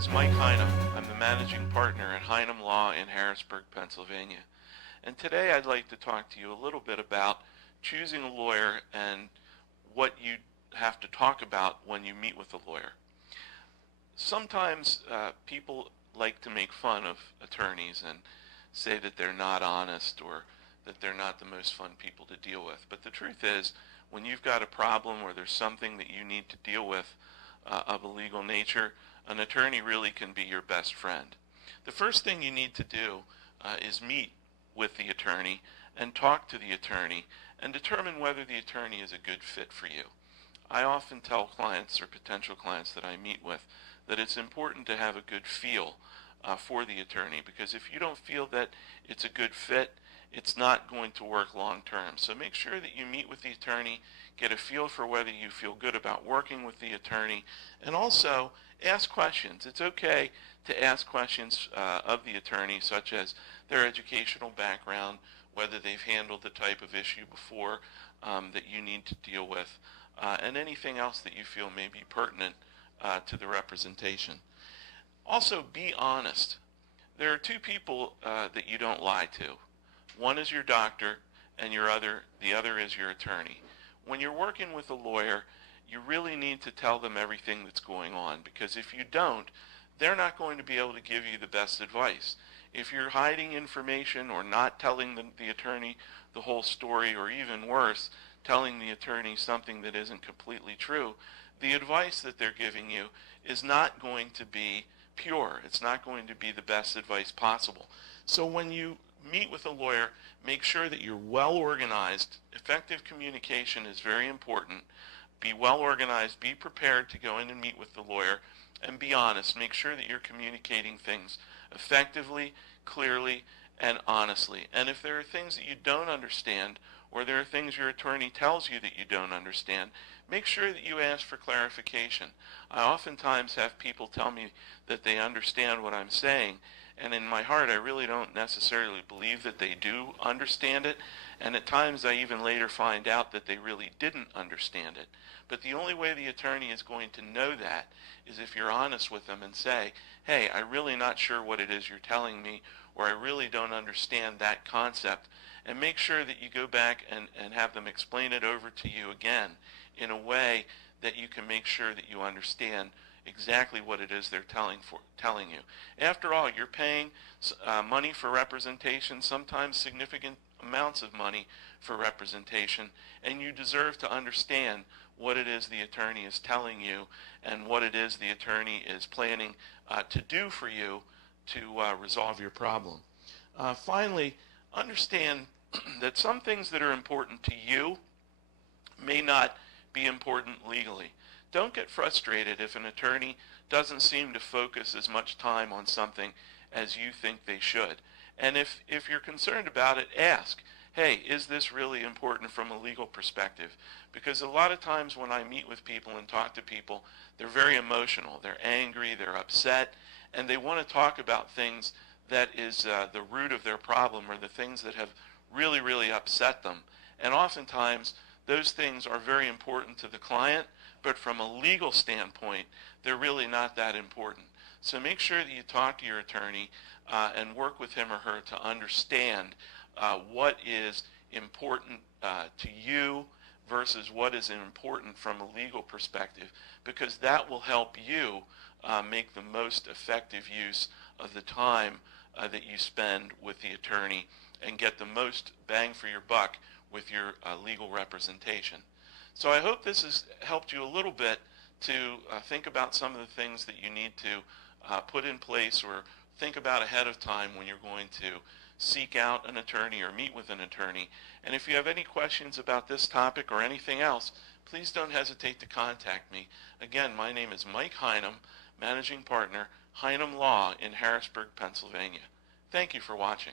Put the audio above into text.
is Mike Heinum. I'm the managing partner at Heinum Law in Harrisburg, Pennsylvania. And today I'd like to talk to you a little bit about choosing a lawyer and what you have to talk about when you meet with a lawyer. Sometimes people like to make fun of attorneys and say that they're not honest or that they're not the most fun people to deal with. But the truth is, when you've got a problem or there's something that you need to deal with of a legal nature, an attorney really can be your best friend. The first thing you need to do is meet with the attorney and talk to the attorney and determine whether the attorney is a good fit for you. I often tell clients or potential clients that I meet with that it's important to have a good feel for the attorney, because if you don't feel that it's a good fit, it's not going to work long term. So make sure that you meet with the attorney, get a feel for whether you feel good about working with the attorney, and also ask questions. It's okay to ask questions of the attorney, such as their educational background, whether they've handled the type of issue before that you need to deal with, and anything else that you feel may be pertinent to the representation. Also, be honest. There are two people that you don't lie to. One is your doctor, and the other is your attorney. When you're working with a lawyer, you really need to tell them everything that's going on, because if you don't, they're not going to be able to give you the best advice. If you're hiding information or not telling the attorney the whole story, or even worse, telling the attorney something that isn't completely true, the advice that they're giving you is not going to be pure. It's not going to be the best advice possible. So when you meet with a lawyer, make sure that you're well organized. Effective communication is very important. Be well organized, be prepared to go in and meet with the lawyer, and be honest. Make sure that you're communicating things effectively, clearly, and honestly. And if there are things that you don't understand, or there are things your attorney tells you that you don't understand, make sure that you ask for clarification. I oftentimes have people tell me that they understand what I'm saying, and in my heart I really don't necessarily believe that they do understand it, and at times I even later find out that they really didn't understand it. But the only way the attorney is going to know that is if you're honest with them and say, hey, I'm really not sure what it is you're telling me, or I really don't understand that concept, and make sure that you go back and have them explain it over to you again in a way that you can make sure that you understand exactly what it is they're telling you. After all, you're paying money for representation, sometimes significant amounts of money for representation, and you deserve to understand what it is the attorney is telling you and what it is the attorney is planning to do for you to resolve your problem. Finally, understand that some things that are important to you may not be important legally. Don't get frustrated if an attorney doesn't seem to focus as much time on something as you think they should. And if you're concerned about it, ask, hey, is this really important from a legal perspective? Because a lot of times when I meet with people and talk to people, they're very emotional. They're angry, they're upset, and they want to talk about things that is the root of their problem, or the things that have really, really upset them. And oftentimes those things are very important to the client, but from a legal standpoint, they're really not that important. So make sure that you talk to your attorney and work with him or her to understand what is important to you versus what is important from a legal perspective, because that will help you make the most effective use of the time that you spend with the attorney and get the most bang for your buck with your legal representation. So I hope this has helped you a little bit to think about some of the things that you need to put in place or think about ahead of time when you're going to seek out an attorney or meet with an attorney. And if you have any questions about this topic or anything else, please don't hesitate to contact me. Again, my name is Mike Heinum, Managing Partner, Heinum Law in Harrisburg, Pennsylvania. Thank you for watching.